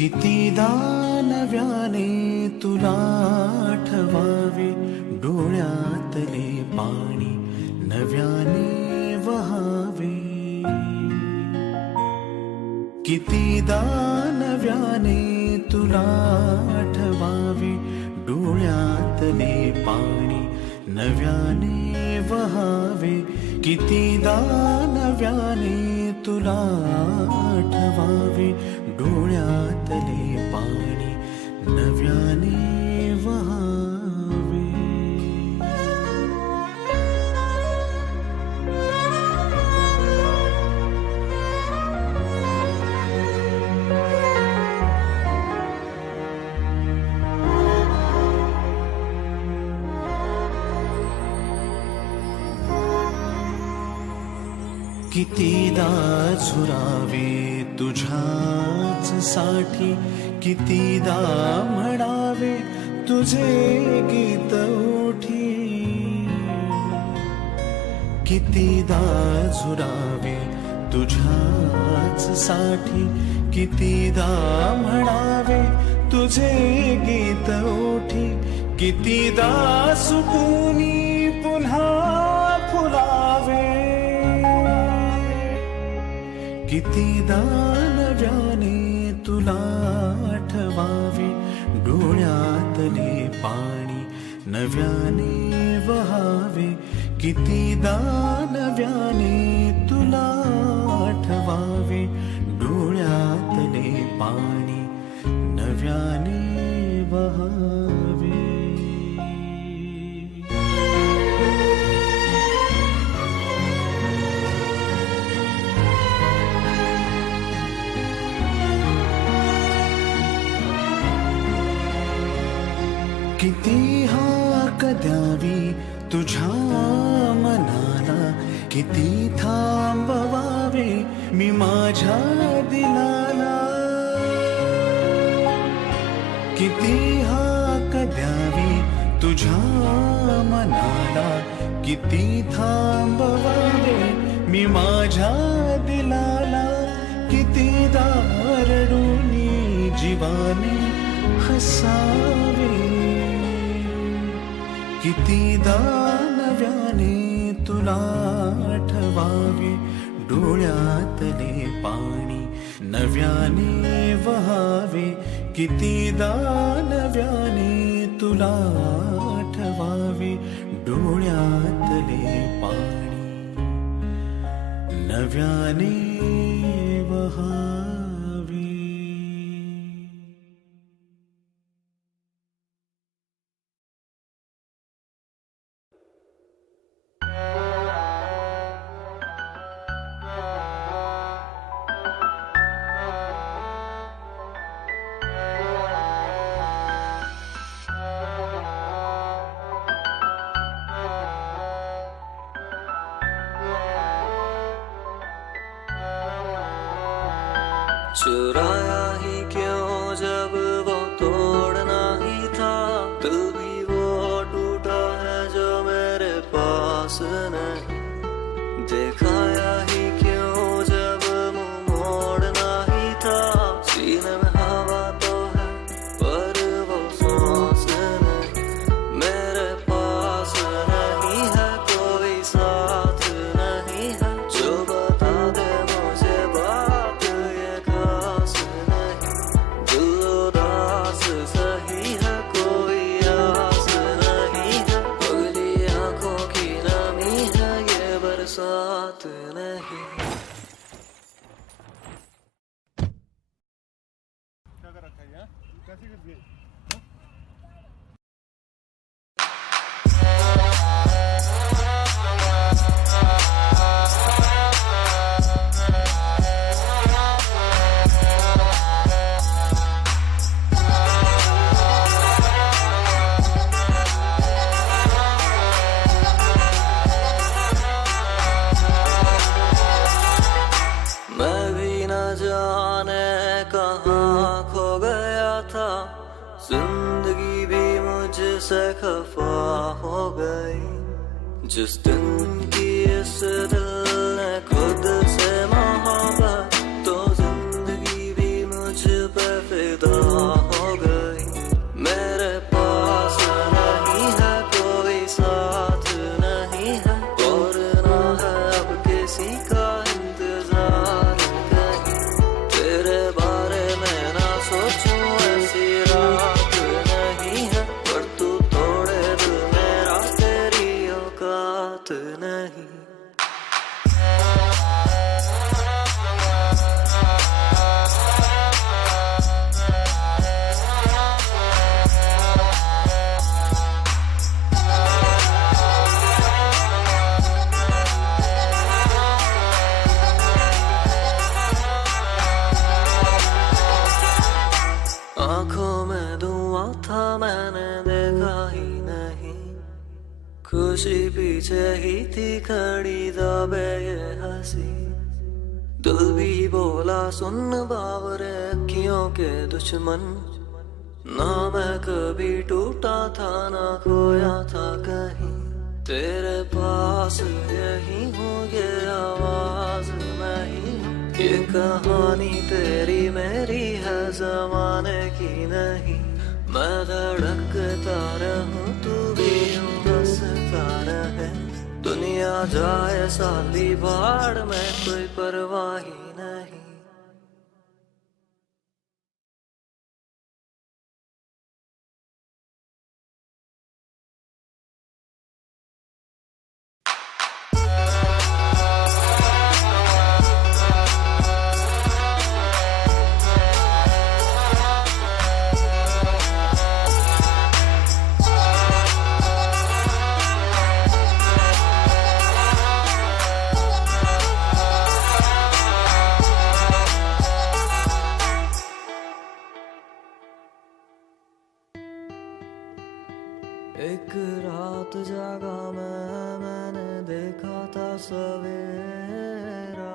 कितीदा नव्याने तुला आठवावे, डोळ्यातले पाणी नव्याने वहावे. कितीदा नव्याने तुला आठवावे, डोळ्यातले पाणी नव्याने वहावे. कितीदा नव्याने तुला आठवावे, डोळ्यातले पाणी नव्याने वहावे. कितीदा झुरावे तुझ्याच साठी, कितीदा म्हणावे तुझे गीत ओठी. कितीदा झुरावे तुझ्याच साठी, कितीदा म्हणावे तुझे गीत ओठी. कितीदा सुटूनी पुन्हा फुलावे, कितीदा नव्याने तुला आठवावे, डोळ्यातले पाणी नव्याने वहावे. कितीदा नव्याने तुला आठवावे, डोळ्यातले पाणी नव्याने वहावे. किती हाक द्यावी तुझ्या मनाला, किती थांबवावे मी माझ्या दिलाला. किती हाक द्यावी तुझ्या मनाला, किती थांबवावे मी माझ्या दिलाला. कितीदा रडूनी जीवाने हसावे, कितीदा नव्याने तुला आठवावे, डोळ्यातले पाणी नव्याने वहावे. कितीदा नव्याने तुला आठवावे, डोळ्यातले पाणी नव्याने वहावे. चुराया ही क्यों जब वो तोड़ना ही था, दिल भी वो टूटा है जो मेरे पास नहीं. दिखाया ही क्यों जब मुंह मोड़ना ही था, सीने में हवा तो है पर वो सांस नहीं. मेरे पास नहीं है कोई साथ नहीं है, जो बता दे मुझे बात ये खास नहीं. दिल उदास सही है कोई आस नहीं है, पगली आंखों की नमी है ये बरसात नहीं. क्या कर रखा है यार, कैसे कर दिया? मैं भी न जाने कहाँ खो गया था, जिंदगी भी मुझसे खफा हो गई. जिस दिन की इस दिल ने खुद से मोहब्बत, तो जिंदगी भी मुझ पे फिदा मैंने देखा ही नहीं। खुशी पीछे ही थी खड़ी दबे ये हंसी। दिल भी बोला सुन बावरे अखियों के दुश्मन, ना मैं कभी टूटा था ना खोया था कहीं। तेरे पास यही हूँ, ये आवाज मैं ही हूँ। ये कहानी तेरी मेरी है, जमाने की नहीं। मैं धड़कता रहूं, तू भी यूं हंसता रहे। दुनिया जाए साली भाड़ में, कोई परवाह ही नहीं। एक रात जागा मैंने देखा था सवेरा।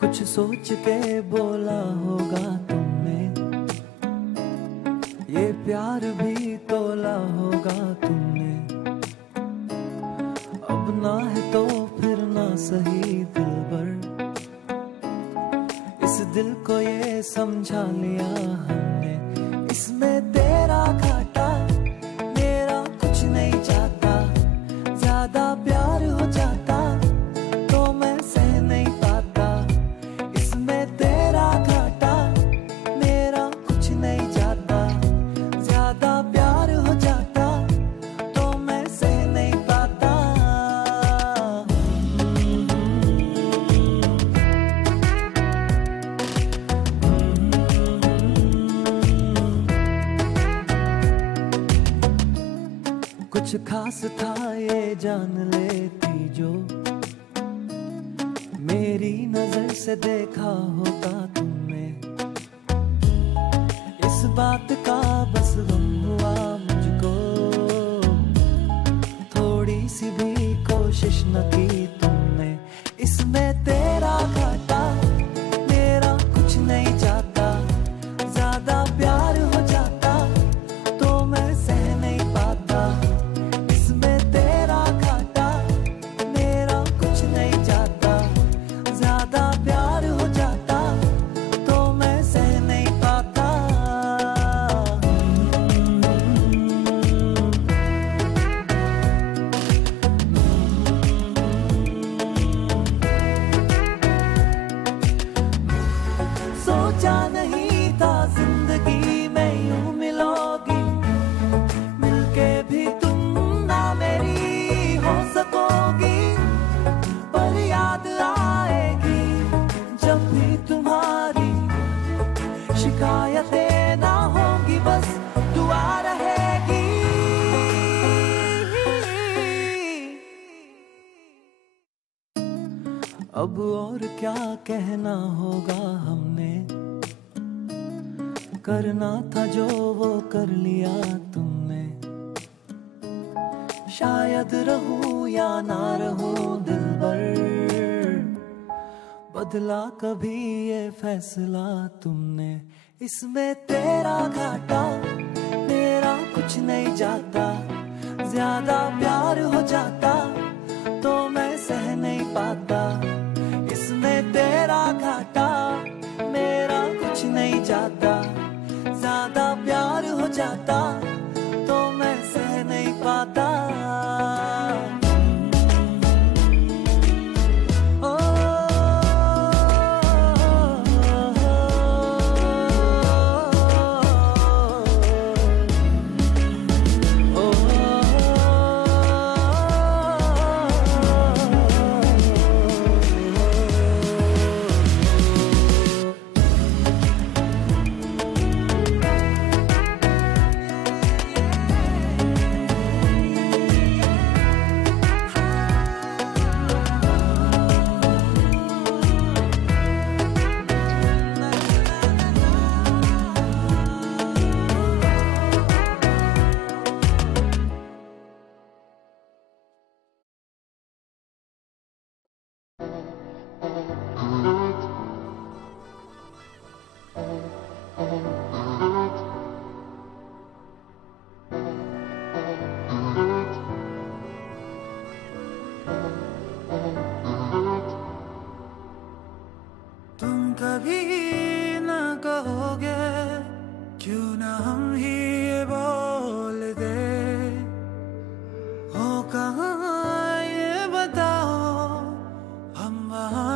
कुछ सोच के बोला होगा तुमने, ये प्यार भी तोला होगा तुमने। अब ना है तो फिर ना सही दिलबर, इस दिल को ये समझा लिया हमने। इसमें तेरा घाटा मेरा कुछ नहीं जाता, ज्यादा प्यार हो जाता तो मैं सह नहीं पाता। इसमें तेरा घाटा मेरा कुछ नहीं जाता, ज्यादा प्यार हो जाता तो मैं सह नहीं पाता। कुछ खास था ये जान लेती जो, मेरी नजर से देखा होगा तुमने। इस बात का बस गम हुआ मुझको, थोड़ी सी भी कोशिश न की तुमने। इसमें तेरा घाटा मेरा कुछ नहीं जाता, ज्यादा प्यार हो जाता तो मैं सह नहीं पाता। इसमें तेरा घाटा मेरा कुछ नहीं जाता, ज्यादा प्यार हो जाता तो मैं सह नहीं पाता। सोचा नहीं था जिंदगी में यूं मिलोगी, मिलके भी तुम ना मेरी हो सकोगी। पर याद आएगी जब भी तुम्हारी, शिकायतें ना होंगी बस दुआ रहेगी। अब और क्या कहना होगा हमने, करना था जो वो कर लिया तुमने। शायद रहूं या ना रहूं दिलबर, बदला कभी ये फैसला तुमने। इसमें तेरा घाटा मेरा कुछ नहीं जाता, ज्यादा प्यार हो जाता तो मैं सह नहीं पाता। इसमें तेरा घाटा मेरा कुछ नहीं जाता, ज्यादा प्यार हो जाता तो मैं सह नहीं पाता।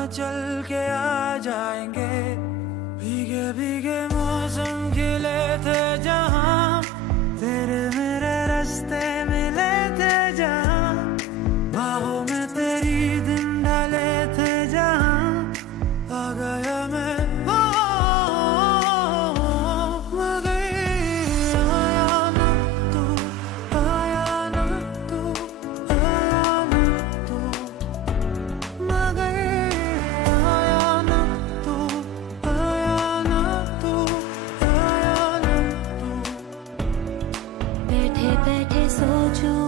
चल के आ जाएंगे। भीगे भीगे मौसम खिले थे जहाँ, तेरे मेरे रास्ते मिले थे जहाँ, बाहों में तेरी दिन ढले थे जहाँ, आ गया मैं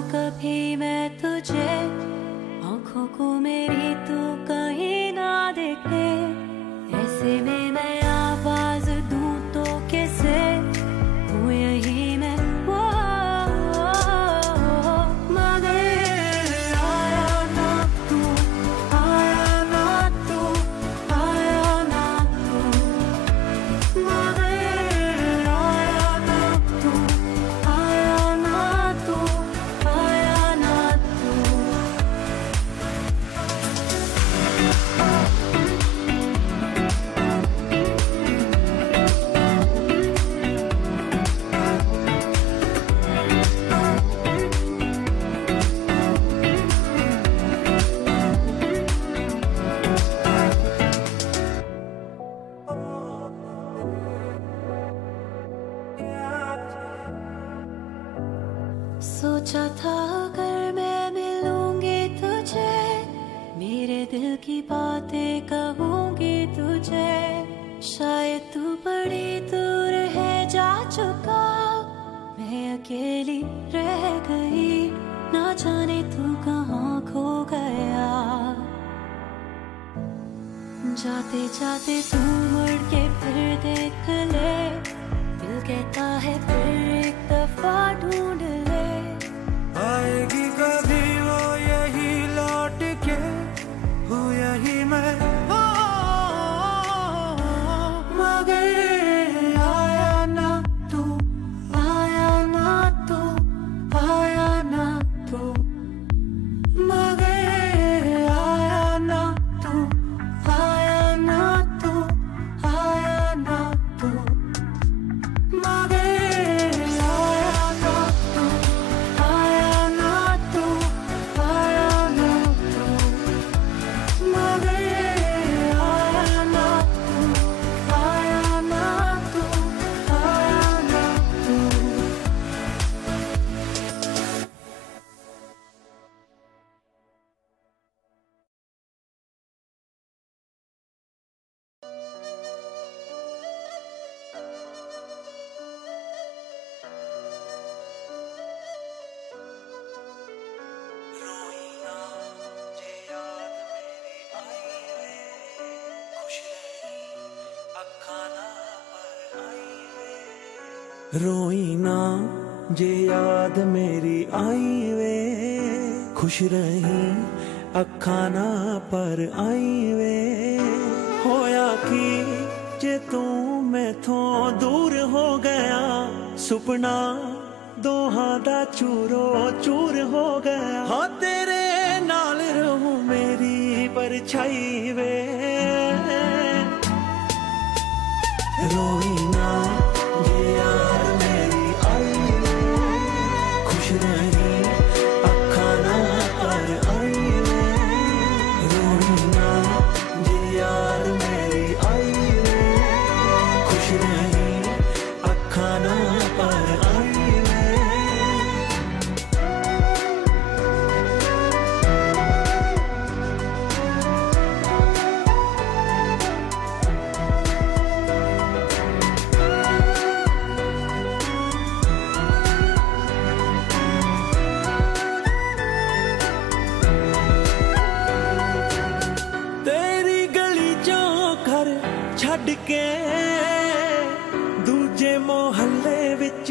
कभी मैं तुझे, आंखों को मेरी तू कहीं ना देखे, ऐसे में मैं आवाज दूं तो कैसे, हूँ यही मैं वो, मगर आया ना तू, आया ना तू, आया ना तू, मगर आया ना तू, आया ना तू, आया ना तू। सोचा था अगर मैं मिलूंगी तुझे, मेरे दिल की बातें कहूंगी तुझे, शायद तू बड़ी दूर है जा चुका, मैं अकेली रह गई, ना जाने तू कहाँ खो गया, जाते जाते तू मुड़ के फिर देख ले, दिल कहता है फिर एक दफा ढूंढ ले, आएगी कभी वो यही लौट के, हूँ यही मैं, मगर आया ना तू, आया ना तू, आया ना तू, मगर आया ना तू, आया ना तू, आया ना तू, मगर आया ना तू, आया ना तू, आया ना तू, मगर आया ना तू, आया ना तू, आया ना तू। रोई ना जे याद मेरी आई वे, खुश रही अखा ना पर आई वे, होया कि जे तू मैथों दूर हो गया, सुपना दोहां दा चूरो चूर हो गया, हाँ तेरे नाल रहूं मेरी परछाई वे, रोई ना जे याद मेरी आई वे, खुश रही अखा ना पर आई वे, रोई ना जे याद मेरी आई वे, खुश रही अखा ना पर आई वे। छड़ के दूजे मोहल्ले विच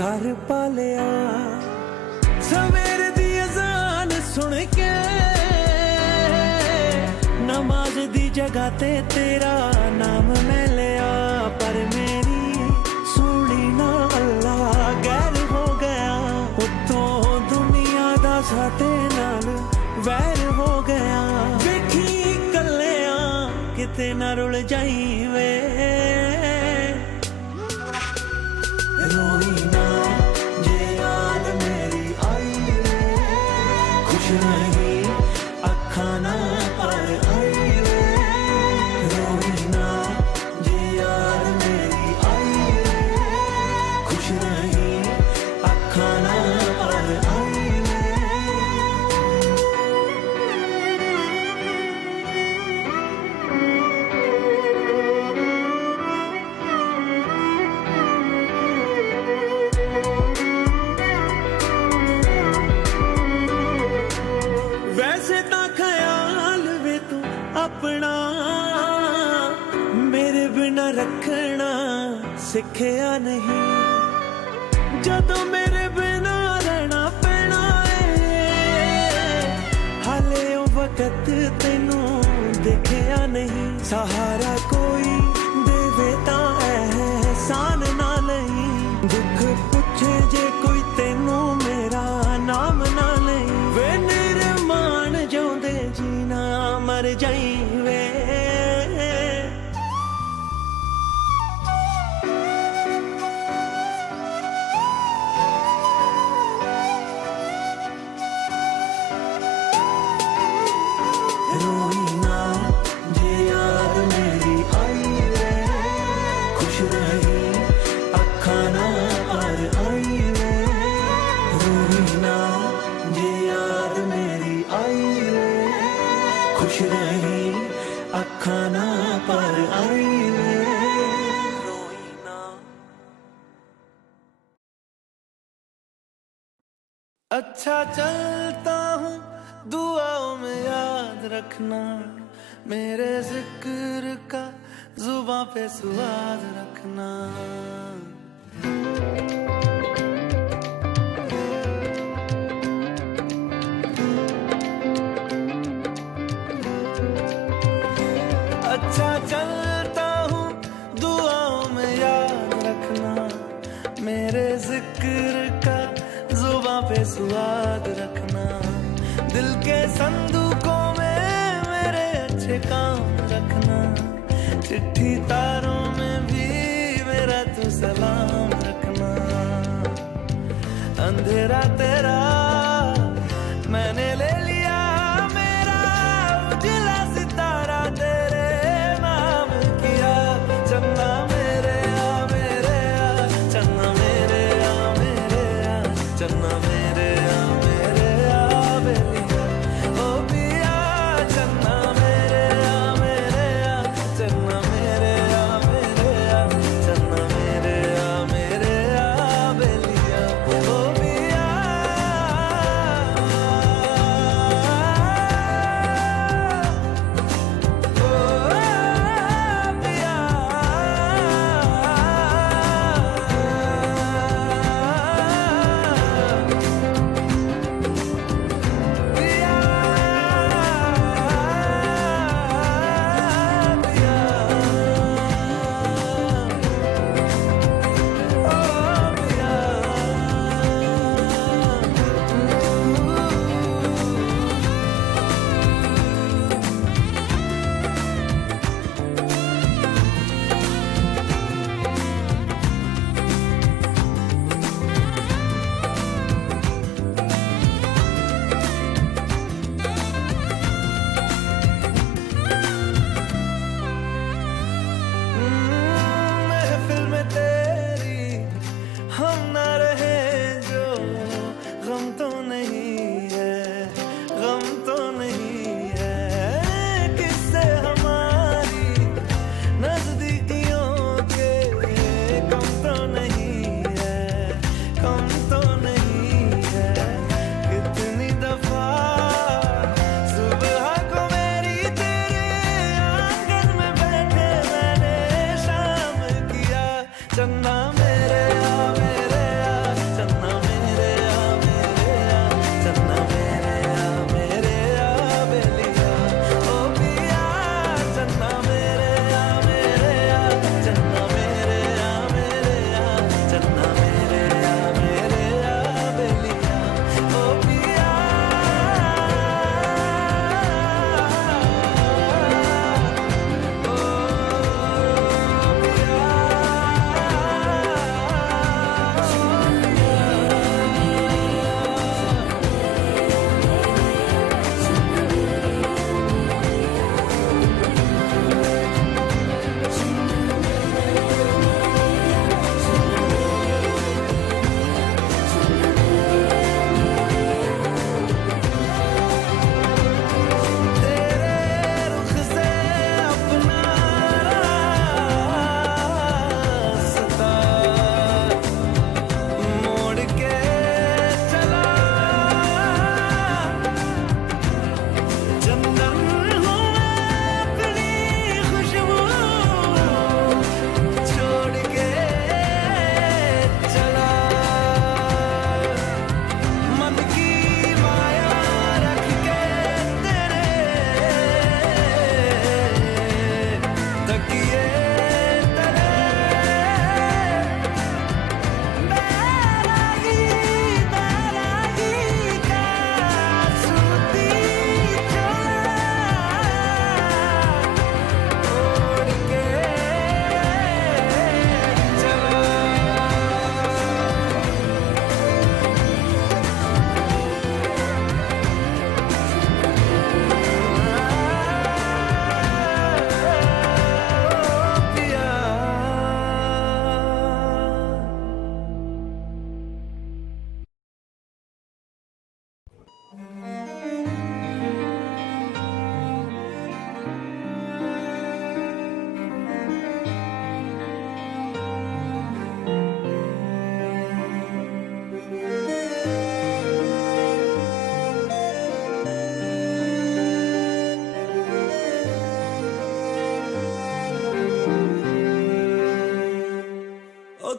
घर पालिया, सवेर दी अज़ान सुन के नमाज दी जगह ते तेरा नाम मैं लिया, पर मेरी सुनी ना अल्लाह गैर हो गया, उत्तों दुनिया दा साथे नाल वैर हो गया, वेखी कल्लियां किते ना रुल जाई वे रोई ना जे याद मेरी आई वे खुश नहीं अखा ना पर आई वे रोई ना जे याद मेरी आई वे खुश नहीं अखा ना पर आई वे वैसे ता ख्याल वे तू अपना मेरे बिना रखना सिखया नहीं जदों मेरे बिना रहना पैना है हाले ओ वक्त तेनू देखया नहीं सहारा कोई देवे ता एहसान ना नहीं दुख पुछे जे कोई तेनू मेरा नाम ना नहीं वे निर्माण जोंदे जीना मर जाई वे रोई ना जे याद मेरी आई वे खुश रही अखा ना पर आई वे रोई ना जे याद मेरी आई वे खुश रही अखा ना पर आई वे रोई ना अच्छा चलता हूँ दुआओं में याद रखना मेरे जिक्र का जुबां पे स्वाद रखना अच्छा चलता हूँ दुआओं में याद रखना मेरे जिक्र का जुबां पे स्वाद रखना दिल के संदूकों में मेरे अच्छे काम रखना चिट्ठी तारों में भी मेरा तू सलाम रखना अंधेरा तेरा मैंने ले लिया मेरा उजला सितारा तेरे नाम किया चन्ना मेरे आ चन्ना मेरे आ चन्ना मेरे आ बेलिया ओ पिया चन्ना मेरे आ चन्ना मेरे आ चन्ना मेरे आ बेलिया ओ पिया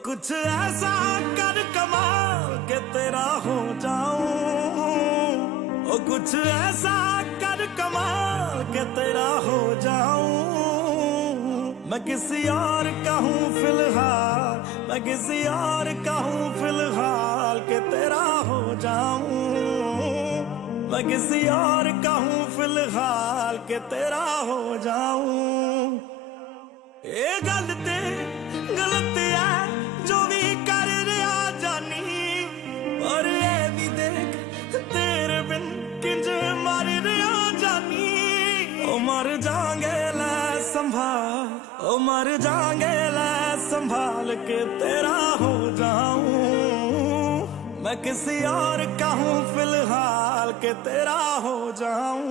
कुछ ऐसा कर कमाल के तेरा हो जाऊं, ओ कुछ ऐसा कर कमाल के तेरा हो जाऊं। मैं किसी और का हूँ फिलहाल, मैं किसी और का हूँ फिलहाल के तेरा हो जाऊं। मैं किसी और का हूँ फिलहाल के तेरा हो जाऊं। ये गलत है जो भी कर रहा जानी, और ये भी देख तेरे बिन किंज मर रहा जानी। ओ मर जाएंगे लै संभाल, ओ मर जाएंगे लै संभाल के तेरा हो जाऊं। मैं किसी और का हूँ फिलहाल के तेरा हो जाऊं।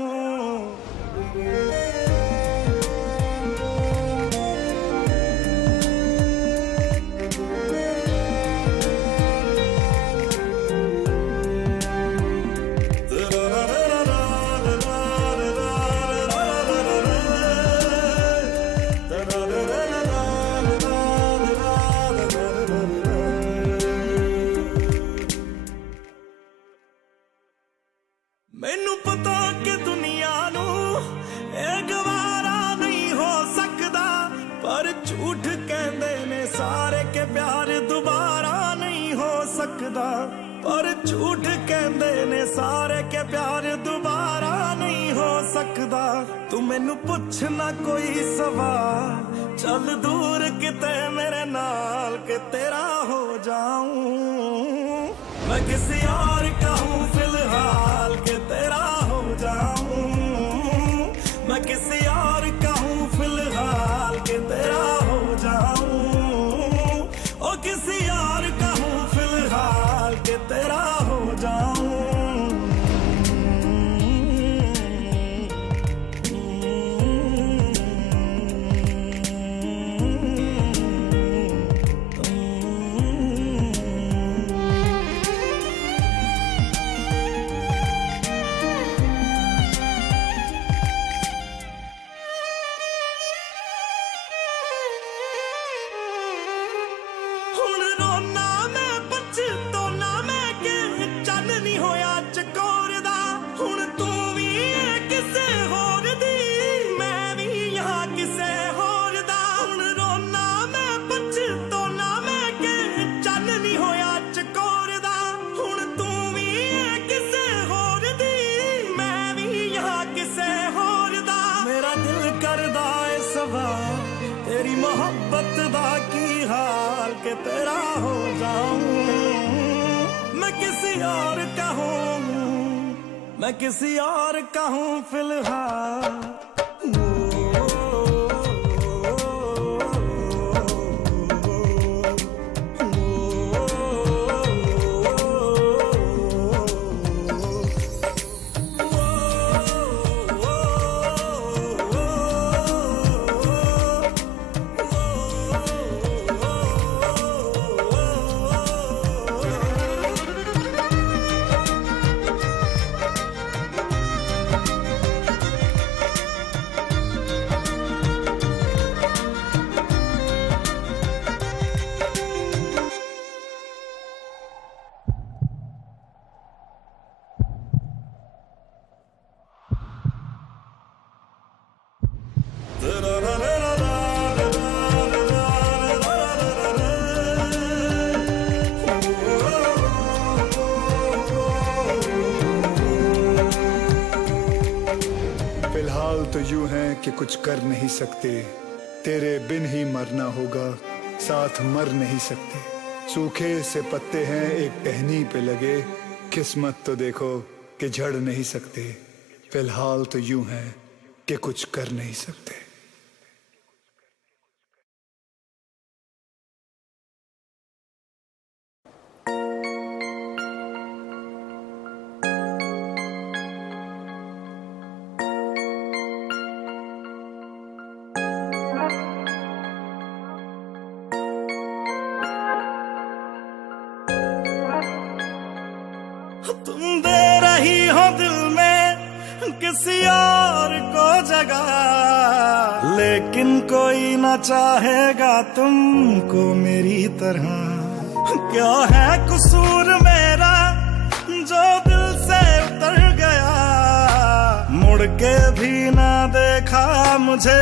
मैनू पता कि दुनिया नू एक गवारा नहीं हो सकता, पर झूठ कहते ने सारे के प्यार दोबारा नहीं हो सकता। पर झूठ कहते ने सारे के प्यार दोबारा नहीं हो सकता। तू मैनू पुछ ना कोई सवाल, चल दूर किते मेरे नाल के तेरा हो जाऊं। मैं किसी और का हूँ फिलहाल के तेरा हो जाऊं। मैं किसी और का हूँ फिलहाल के तेरा हो जाऊं। ओ किसी और का हूँ फिलहाल के तेरा हो जाऊं। तेरी मोहब्बत दा की हाल के तेरा हो जाऊं। मैं किसी और का हूँ, मैं किसी और का हूँ फिलहाल। फिलहाल तो यूं है कि कुछ कर नहीं सकते, तेरे बिन ही मरना होगा, साथ मर नहीं सकते। सूखे से पत्ते हैं एक टहनी पे लगे, किस्मत तो देखो कि झड़ नहीं सकते। फिलहाल तो यूं है कि कुछ कर नहीं सकते। तुम दे रही हो दिल में किसी और को जगह, ले लेकिन कोई ना चाहेगा तुमको मेरी तरह। क्या है कसूर मेरा जो दिल से उतर गया, मुड़ के भी ना देखा मुझे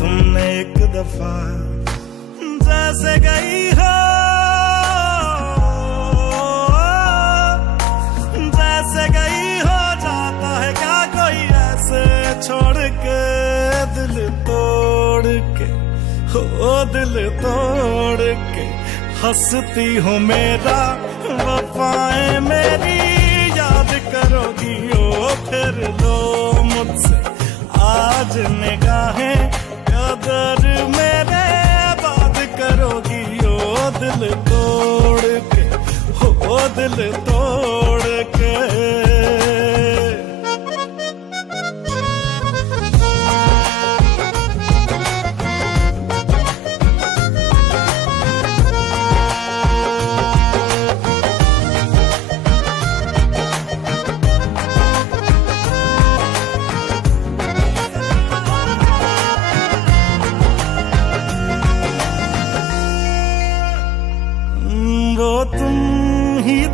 तुमने एक दफा। जैसे गई हो जैसे गई हो, जाता है क्या कोई ऐसे छोड़ के, दिल तोड़ के, हो दिल तोड़ के। हंसती हो मेरा वफाएं मेरी याद करोगी ओ फिर लो मुझसे आज निगाहें, कदर मेरे बात करोगी ओ दिल तोड़ के, हो दिल तोड़ के।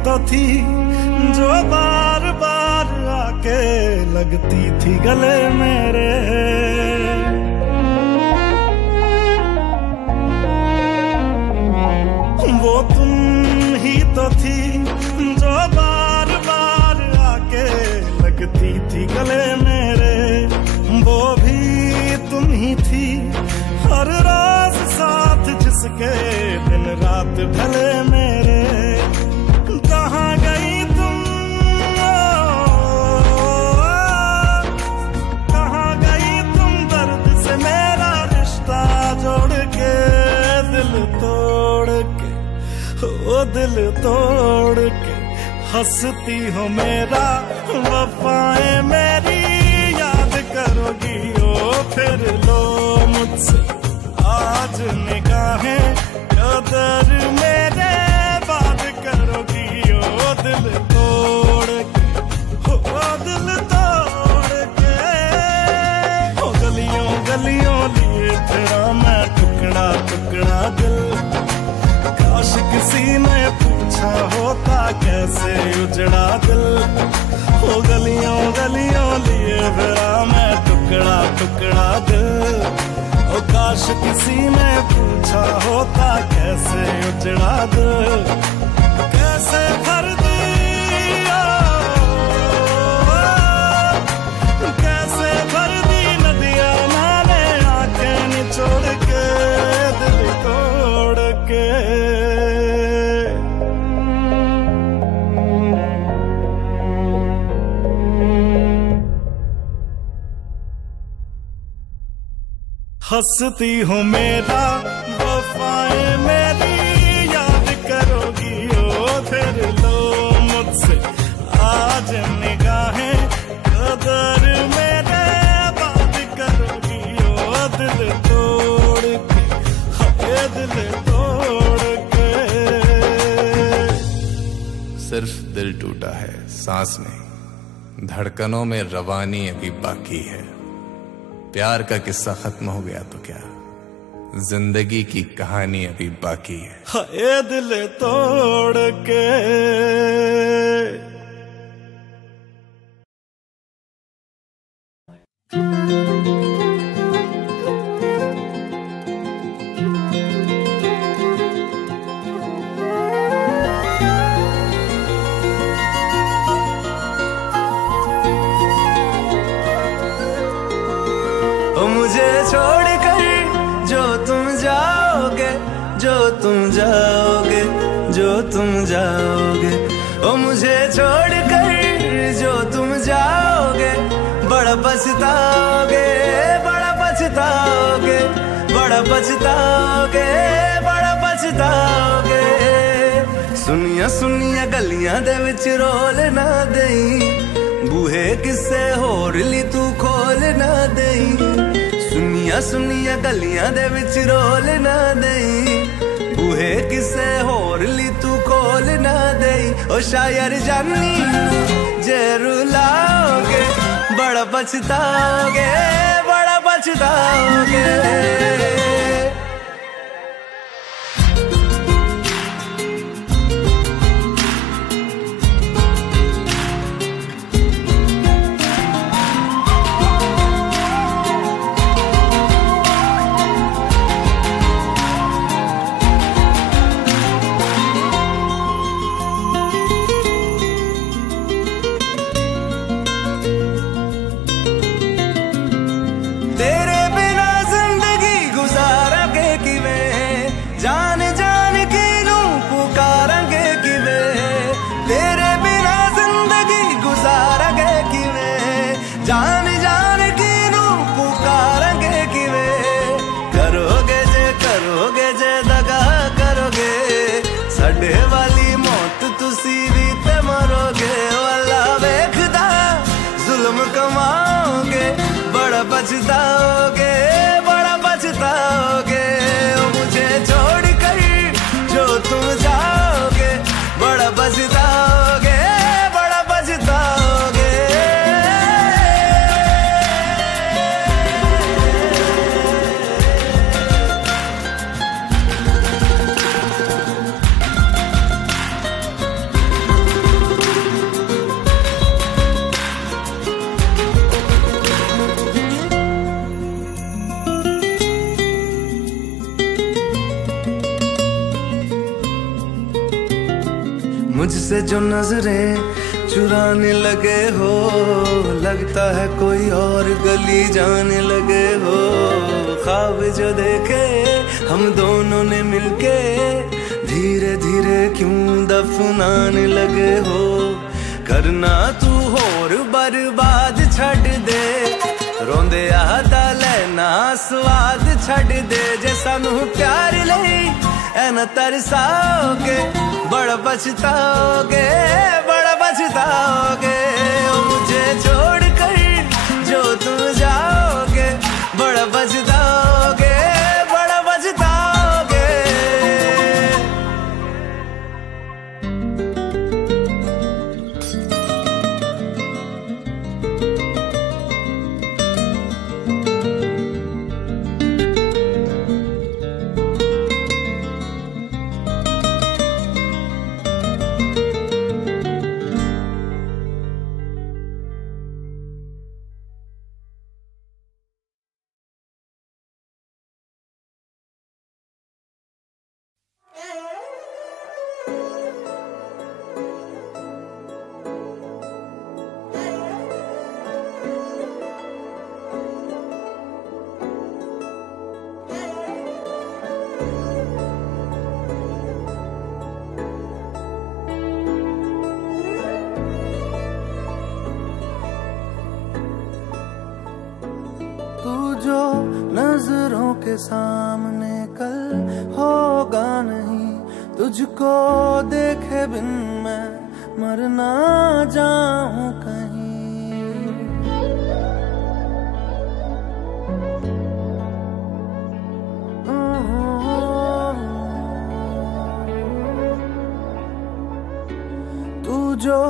तो थी जो बार बार आके लगती थी गले मेरे, वो तुम ही तो थी जो बार बार आके लगती थी गले मेरे। वो भी तुम ही थी हर रोज साथ जिसके दिन रात ढले मेरे। कहाँ गई तुम, कहाँ गई तुम दर्द से मेरा रिश्ता जोड़ के, दिल तोड़ के, ओ दिल तोड़ के। हंसती हो मेरा वफाएं मेरी याद करोगी ओ फिर लो मुझसे आज निगाहें, कदर मेरे बात करोगी ओ दिल तोड़ के, हो दिल तोड़ के। हो गलियों गलियों लिए तेरा मैं टुकड़ा टुकड़ा दिल, काश किसी ने पूछा होता कैसे उजड़ा दिल। हो गलियों गलियों लिए तेरा मैं टुकड़ा टुकड़ा दिल, ओ काश किसी ने पूछा होता कैसे उजड़ा दिल। कैसे भर दिया, कैसे भर दी नदियां मैंने आंखें निचोड़ के, दिल तोड़ के। हंसती हो मेरा वफाएं मेरी याद करोगी ओ फिर लो मुझसे आज निगाहें, कदर मेरे बात करोगी ओ दिल तोड़ के, हाय दिल तोड़ के। सिर्फ दिल टूटा है, सांस नहीं, धड़कनों में रवानी अभी बाकी है। प्यार का किस्सा खत्म हो गया तो क्या, जिंदगी की कहानी अभी बाकी है। हाय दिल तोड़ के। मुझे छोड़कर जो तुम जाओगे, जो तुम जाओगे, जो तुम जाओगे। ओ मुझे छोड़कर जो तुम जाओगे, बड़ा पछताओगे, बड़ा पछताओगे, बड़ा पछताओगे, बड़ा पछताओगे। सुनिया सुनिया गलियां दे विच रोल ना देई, बूहे किसे होर ली तू खोल ना देई। सुनिया सुनिया गलियां दे विच रोल ना देई, बूहे किसे होर ली तू खोल ना देई। ओ शायर जानी जे रुलाओगे, बड़ा पछताओगे, बड़ा पछताओगे। पछताओगे, बड़ा पछताओगे। ओ मुझे छोड़कर जो तुम जाओगे, बड़ा पछताओगे, बड़ा पछताओगे। मुझसे जो नजरें चुराने लगे हो, लगता है कोई और गली जाने लगे हो। ख्वाब जो देखे हम दोनों ने मिलके, धीरे धीरे क्यों दफनाने लगे हो। करना तू होर बर्बाद छड़ दे, रोंदे आदा लेना स्वाद छड़ दे। जे सानू प्यार लई ऐना तरसाओगे, बड़ा पछताओगे, बड़ा पछताओगे। ओ मुझे छोड़कर जो तुम जाओगे, बड़ा पछताओगे, बड़ा पछताओगे। जो नजरों के सामने कल होगा नहीं, तुझको देखे बिन मैं मर ना जाऊं कहीं। तू जो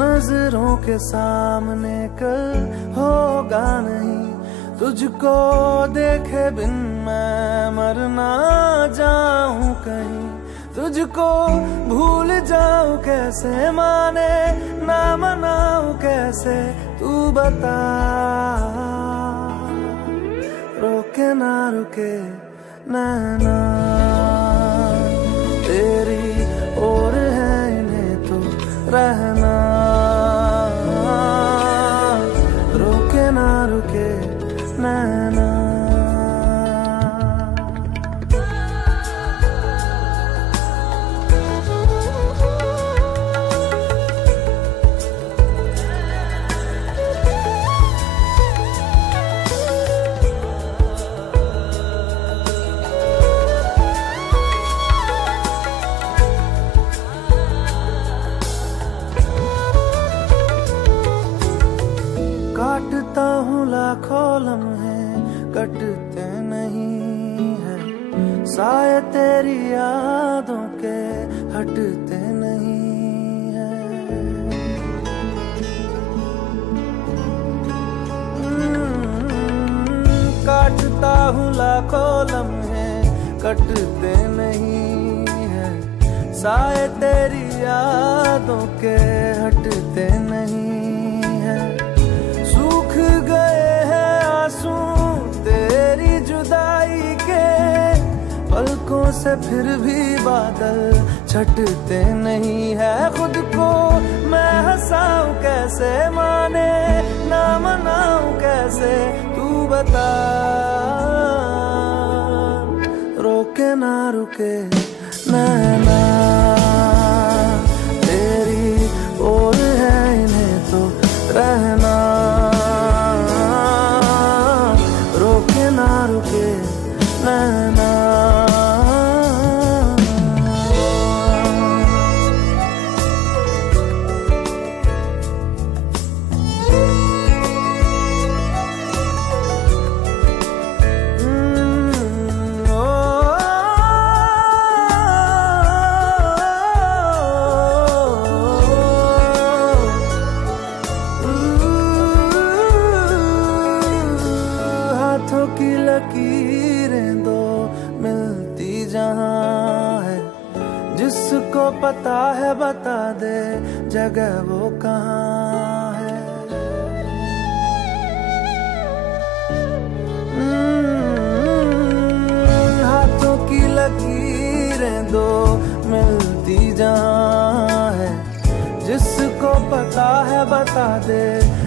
नजरों के सामने कल होगा नहीं, तुझको देखे बिन मैं मर ना जाऊं कहीं। तुझको भूल जाऊं कैसे, माने ना मनाऊं कैसे, तू बता। रोके ना रुके नैना तेरी ओर है, इन्हें तो रहना। रोके ना रुके नैना। काटता हूँ लाखों लम्हे, कटते नहीं है। साए तेरी यादों के हटते नहीं है। काटता हूँ लाखों लम्हे, कटते नहीं है। साए तेरी यादों के हटते नहीं है। सूख गए हैं आंसू तेरी जुदाई के, पलकों से फिर भी बादल छटते नहीं है। खुद को मैं हंसाऊं कैसे, माने ना मनाऊं कैसे, तू बता। रोके ना रुके नैना तेरी ओर है, इन्हें तो रहना। रोके ना रुके नैना। की लकीरें दो मिलती जहां है, जिसको पता है बता दे जगह वो कहाँ है। हाथों की लकीरें दो मिलती जहां है, जिसको पता है बता दे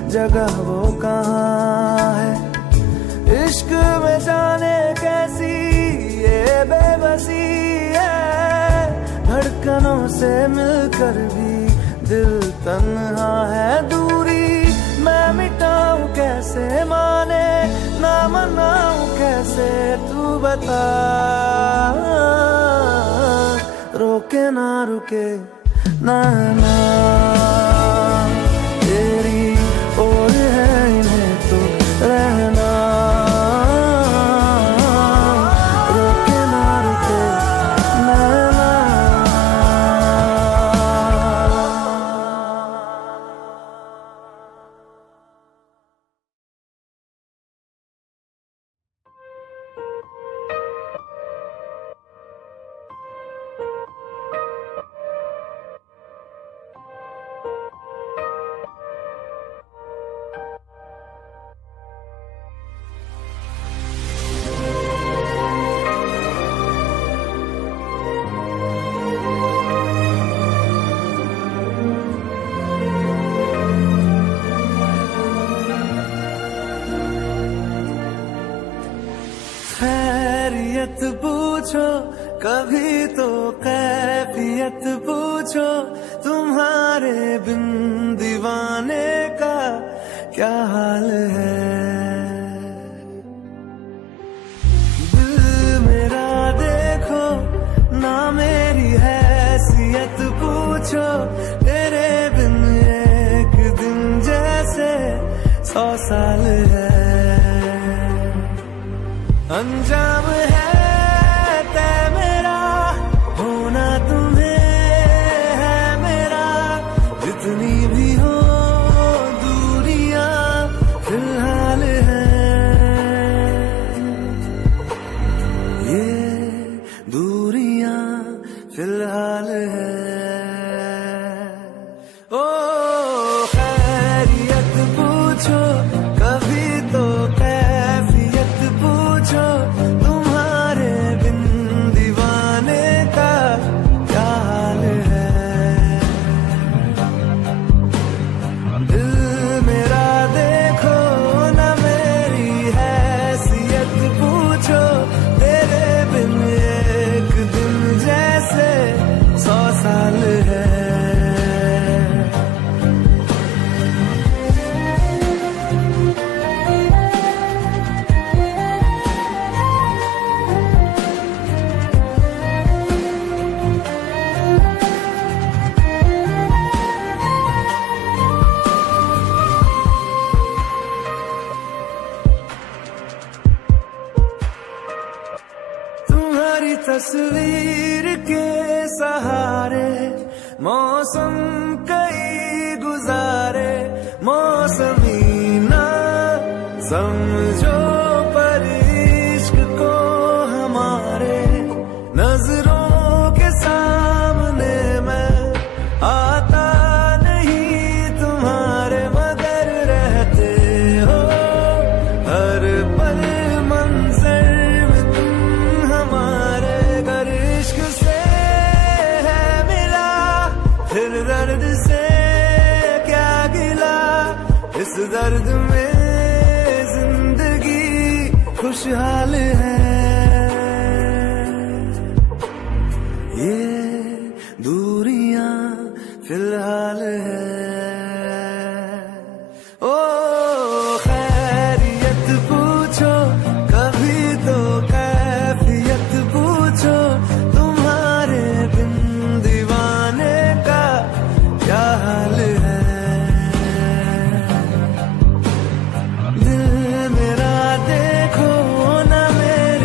जगह वो कहाँ है। इश्क में जाने कैसी ये बेबसी है, धड़कनों से मिलकर भी दिल तन्हा है। दूरी मैं मिटाऊं कैसे, माने ना मनाऊं कैसे, तू बता। रोके ना रुके ना तेरी और है इन्हें तो रहना, रोके ना रुके ना। खैरियत पूछो कभी तो कैफियत पूछो, तुम्हारे बिन दीवाने का क्या हाल है। दिल मेरा देखो ना मेरी हैसियत पूछो, तेरे बिन एक दिन जैसे 100 साल है। अंजाम है तय मेरा होना तुम्हें है मेरा, जितनी भी हो दूरियां फिलहाल है। ये दूरियां फिलहाल है। ओ खैरियत पूछो कभी तो कैफियत पूछो, तुम्हारे बिन दीवाने का क्या हाल है। दिल मेरा देखो ना मेरी हैसियत पूछो, तेरे बिन एक दिन जैसे 100 साल है। तुम्हारी तस्वीर के सहारे मौसम कई गुजारे, मौसमी ना समझो पर इश्क को हमारे, नजरों के सामने मैं आता नहीं तुम्हारे, मगर रहते हो हर पल मंजर में तुम हमारे। गर इश्क से है मिला फिर दर्द से क्या गिला, इस दर्द में जिंदगी खुशहाल है। ये दूरियां फिलहाल है। ओ खैरियत पूछो कभी तो कैफियत पूछो, तुम्हारे बिन दीवाने का क्या हाल है। दिल मेरा देखो ना मेरी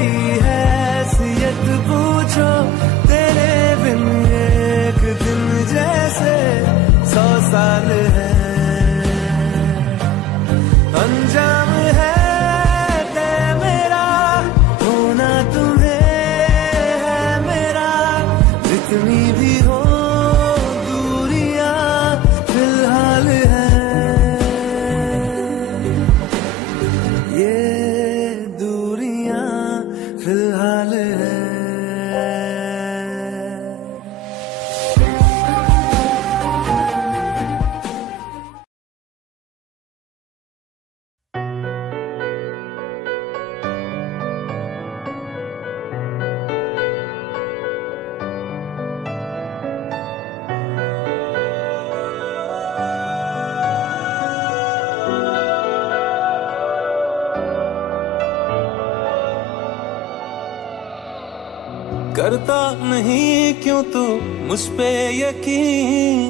करता नहीं क्यों तू मुझ पे यकीन,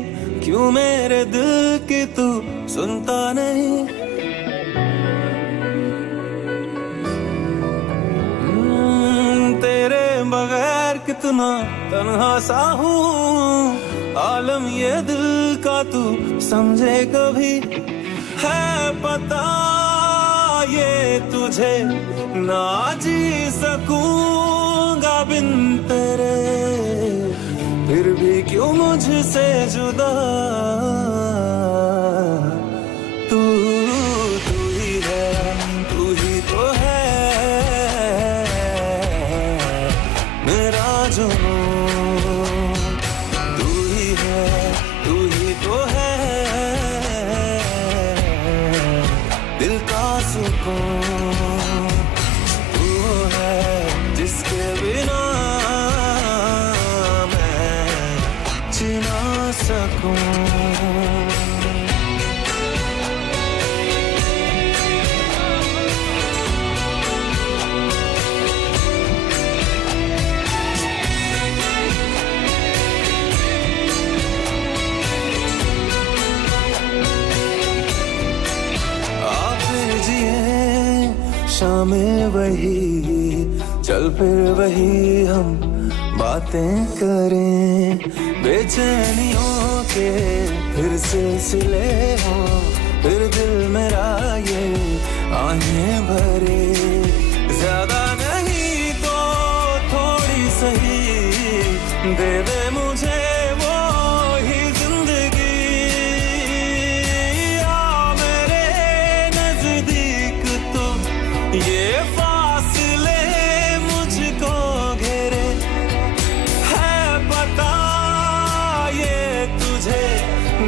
क्यों मेरे दिल की तू सुनता नहीं। तेरे बगैर कितना तन्हा सा हूँ, आलम ये दिल का तू समझे कभी। है पता ये तुझे ना जी सकूंगा बिन तेरे, फिर भी क्यों मुझसे जुदा। तू तू ही है, तू ही तो है मेरा जुनून। तू ही है, तू ही तो है दिल का सुकून। तू है जिसके बिना जी ना सकूं। आप जिए शामें वही, चल फिर वही हम बातें करें। बेचैनियों के फिर सिलसिले हों, फिर दिल मेरा ये आहें भरे। ज्यादा नहीं तो थोड़ी सही दे दे मुझे वो ही जिंदगी। आ मेरे नजदीक तो ये फासले मुझको घेरे।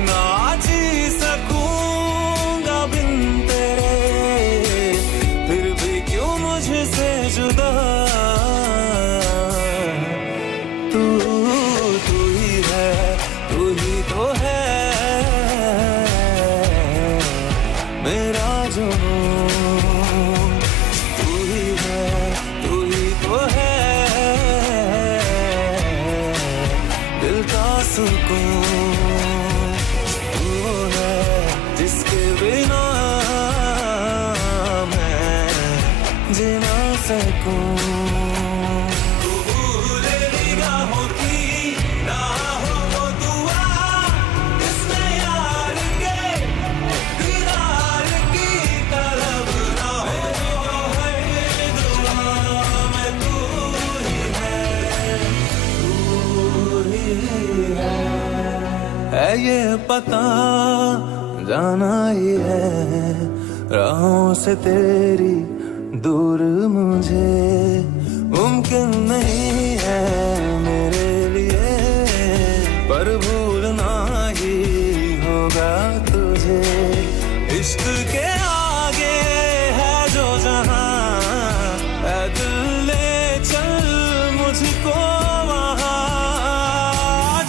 ना जी सकूंगा बिन तेरे, फिर भी क्यों मुझसे जुदा। तू तू ही है, तू ही तो है मेरा जुनून। तू ही है, तू ही तो है दिल का सुकून। जिसके बिना मैं जी ना सकूं। तू भूले निगाहों की ना हो वो दुआ, इसमें यार के दीदार की तलब ना हो। है दुआ में तू ही है, तू ही है ये पता जाना ही है राहों से तेरी दूर मुझे मुमकिन नहीं है मेरे लिए, पर भूलना ही होगा तुझे। इश्क के आगे है जो जहां, ऐ दिल ले चल मुझको वहां।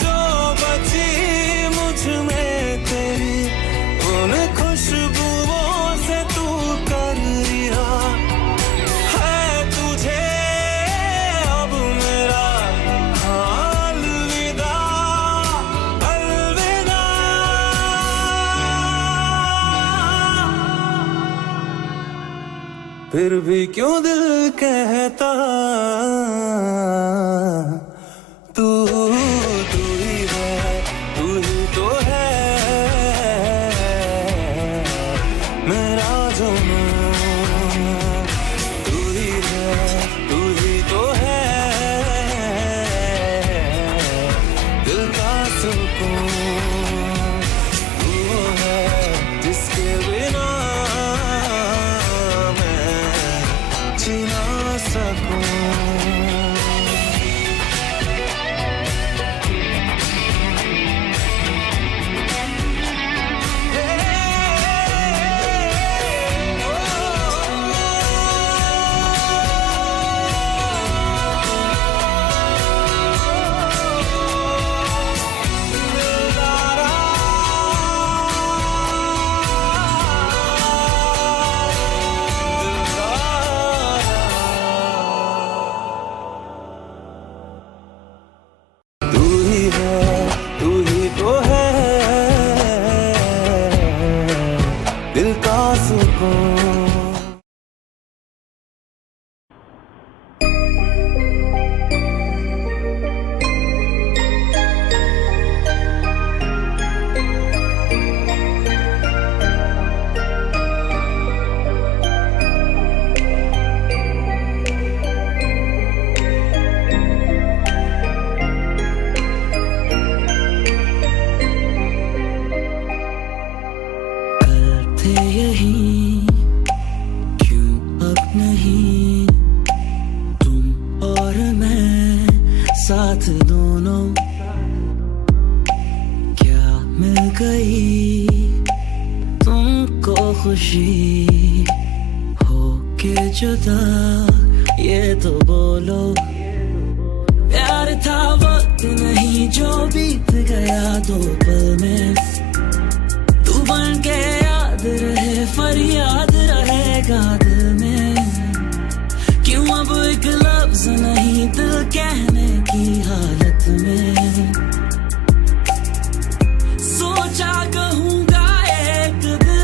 जो बची मुझ में तेरी उन खुशबुओं से तू कर रिहा। है तुझे अब मेरा अलविदा, अलविदा। फिर भी क्यों दिल कहता तू तू ही है, तू ही तो है मेरा जुनून। तू ही है, तू ही तो है दिल का सुकून। तू है जिसके बिना मैं जी ना सकूं। साथ दोनों क्या मिल गई तुमको खुशी हो के जुदा, ये तो बोलो प्यार था वक्त नहीं जो बीत गया दो पल में, तू बन के याद रहे फरियाद रहेगा दिल में, क्यों अब एक लफ्ज नहीं दिल कहने की हालत में, सोचा कहूँगा एक दिल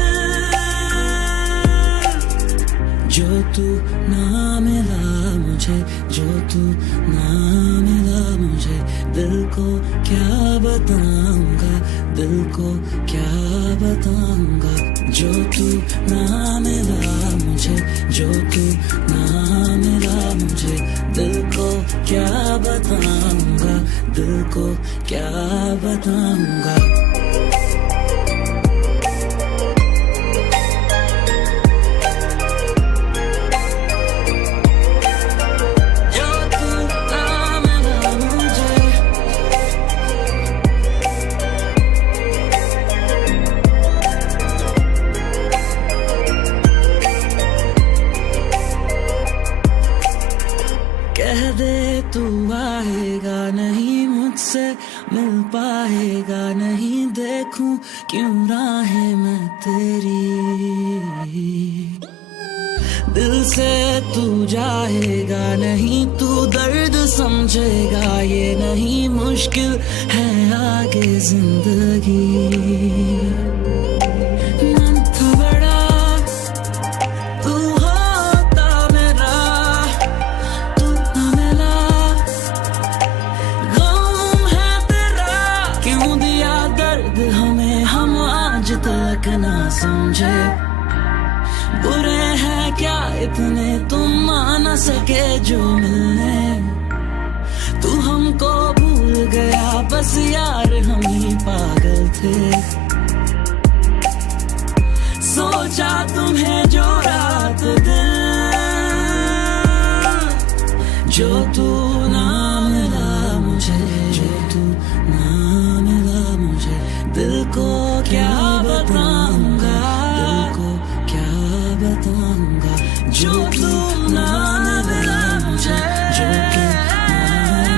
जो तू ना मिला मुझे, जो तू ना मिला मुझे, दिल को क्या बताऊंगा, दिल को क्या बताऊंगा, जो तू ना मिला मुझे, जो तू ना मिला मुझे, दिल को क्या बताऊंगा, दिल को क्या बताऊंगा। तू आएगा नहीं मुझसे मिल पाएगा नहीं, देखूं क्यों राहें मैं तेरी, दिल से तू जाएगा नहीं, तू दर्द समझेगा ये नहीं, मुश्किल है आगे जिंदगी, ना समझे बुरे हैं क्या इतने तुम आ न सके जो मिलने, तू हमको भूल गया बस यार हम ही पागल थे, सोचा तुम्हें जो रात दिल जो तू ना मिला मुझे, जो तू ना मिला मुझे, दिल को क्या बताऊंगा, दिल को क्या बताऊंगा, जो तू ना मिला मुझे, जो तू ना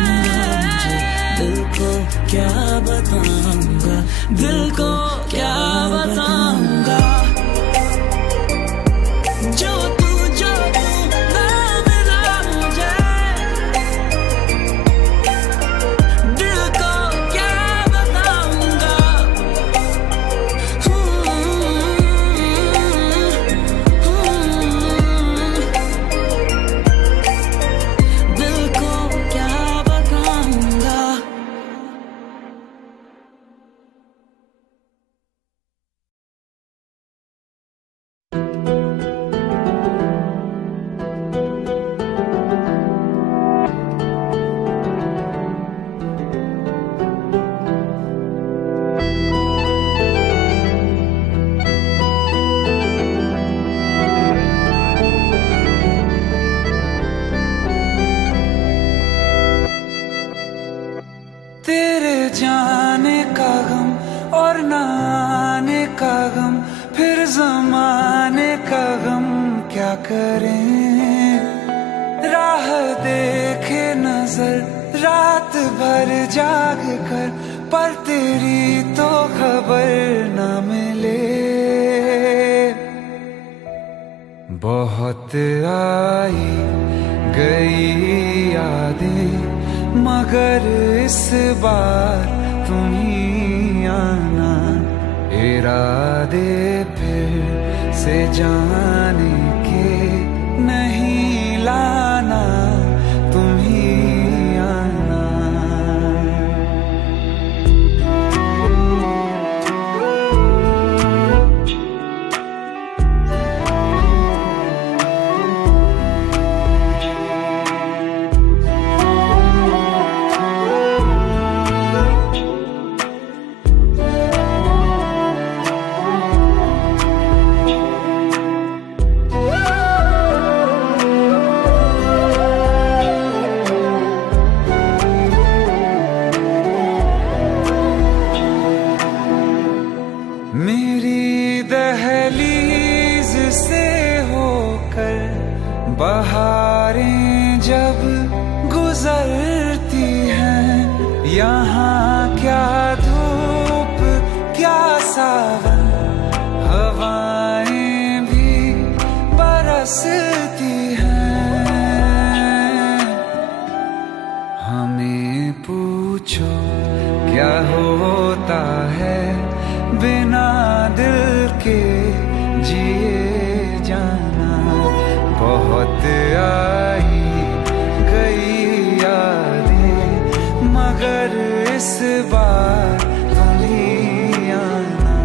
मिला मुझे, दिल को क्या बताऊंगा, दिल को क्या बताऊंगा, जो तू ना मिला मुझे, दिल को क्या बताऊंगा, दिल को क्या बताऊंगा। तेरे जाने का गम और ना आने का गम, फिर जमाने का गम क्या करें, राह देखे नजर रात भर जाग कर, पर तेरी तो खबर न मिले, बहुत आई गई यादें मगर इस बार तुम ही आना, इरादे फिर से जाने के नहीं लाना, तुम ही आना। कारें जब गुजरती हैं, यहाँ क्या धूप क्या सावन, हवाएं भी बरसती हैं। हमें पूछो क्या होता है बिना दिल के जिए जाना। बहुत आई गई यादें मगर इस बार तुम ही आना।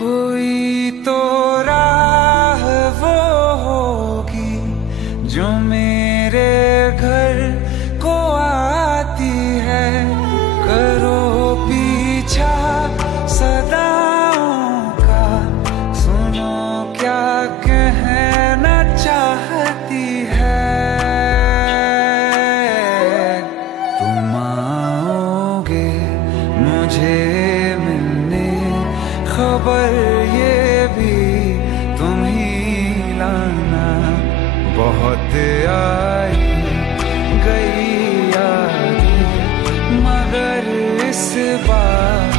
कोई तो राह वो होगी जो मेरे घर को आती है। करो पीछा सदाओं का, सुनो क्या कहना चाहती है। तुम आओगे मुझे मिलने, खबर ये भी तुम ही लाना। बहुत आई गई यादें मगर इस बार